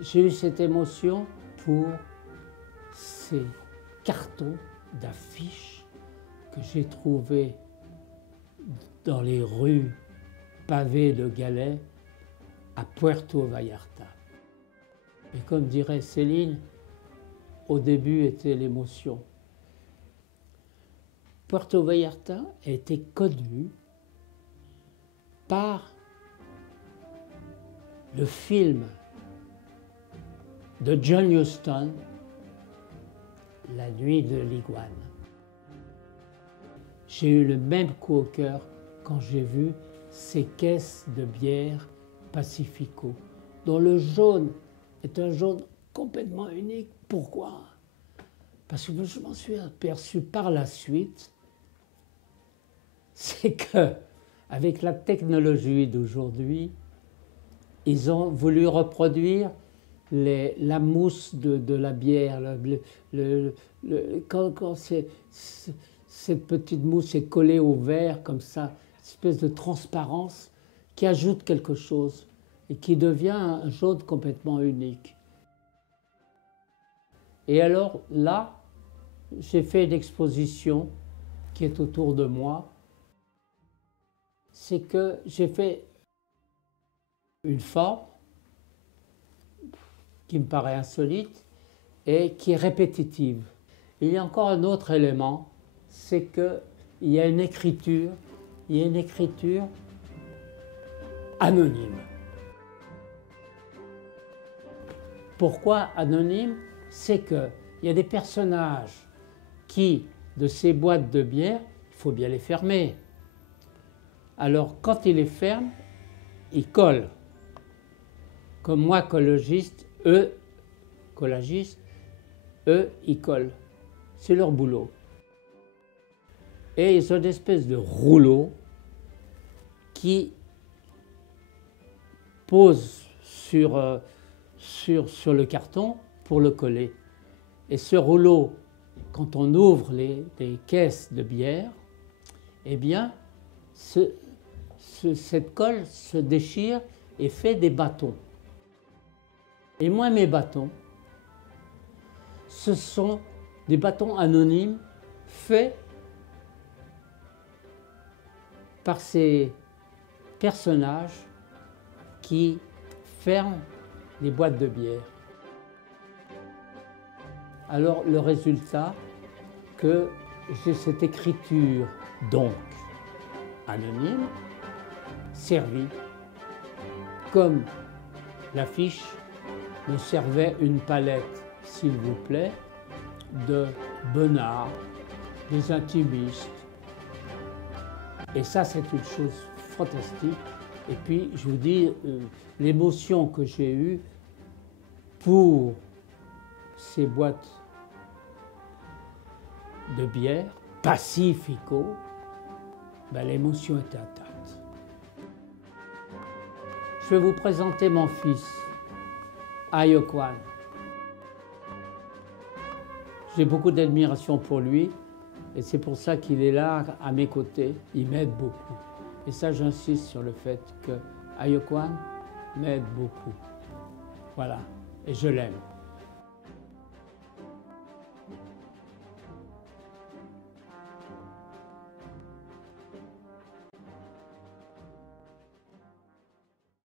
J'ai eu cette émotion pour ces cartons d'affiches que j'ai trouvés dans les rues pavées de galets à Puerto Vallarta. Et comme dirait Céline, au début était l'émotion. Puerto Vallarta a été connu par le film de John Huston, La nuit de l'iguane. J'ai eu le même coup au cœur quand j'ai vu ces caisses de bière Pacifico, dont le jaune est un jaune complètement unique. Pourquoi? Parce que je m'en suis aperçu par la suite, c'est que avec la technologie d'aujourd'hui, ils ont voulu reproduire la mousse de la bière. Quand cette petite mousse est collée au verre comme ça, une espèce de transparence qui ajoute quelque chose et qui devient un jaune complètement unique. Et alors là, j'ai fait une exposition qui est autour de moi. C'est que j'ai fait une forme qui me paraît insolite et qui est répétitive. Il y a encore un autre élément, c'est qu'il y a une écriture, anonyme. Pourquoi anonyme? C'est qu'il y a des personnages qui, de ces boîtes de bière, il faut bien les fermer. Alors, quand ils les ferment, ils collent. Comme moi, collagiste, eux, ils collent. C'est leur boulot. Et ils ont une espèce de rouleau qui pose sur le carton pour le coller. Et ce rouleau, quand on ouvre les caisses de bière, eh bien, cette colle se déchire et fait des bâtons. Et moi, mes bâtons, ce sont des bâtons anonymes faits par ces personnages qui ferment les boîtes de bière. Alors le résultat, que j'ai cette écriture donc anonyme, servie comme l'affiche me servait une palette, s'il vous plaît, de Bonnard, des intimistes. Et ça, c'est une chose fantastique. Et puis, je vous dis, l'émotion que j'ai eue pour ces boîtes de bière, Pacifico, ben, l'émotion était atteinte. Je vais vous présenter mon fils, Ayo Kwan. J'ai beaucoup d'admiration pour lui et c'est pour ça qu'il est là à mes côtés. Il m'aide beaucoup. Et ça, j'insiste sur le fait que Ayo Kwan m'aide beaucoup. Voilà, et je l'aime.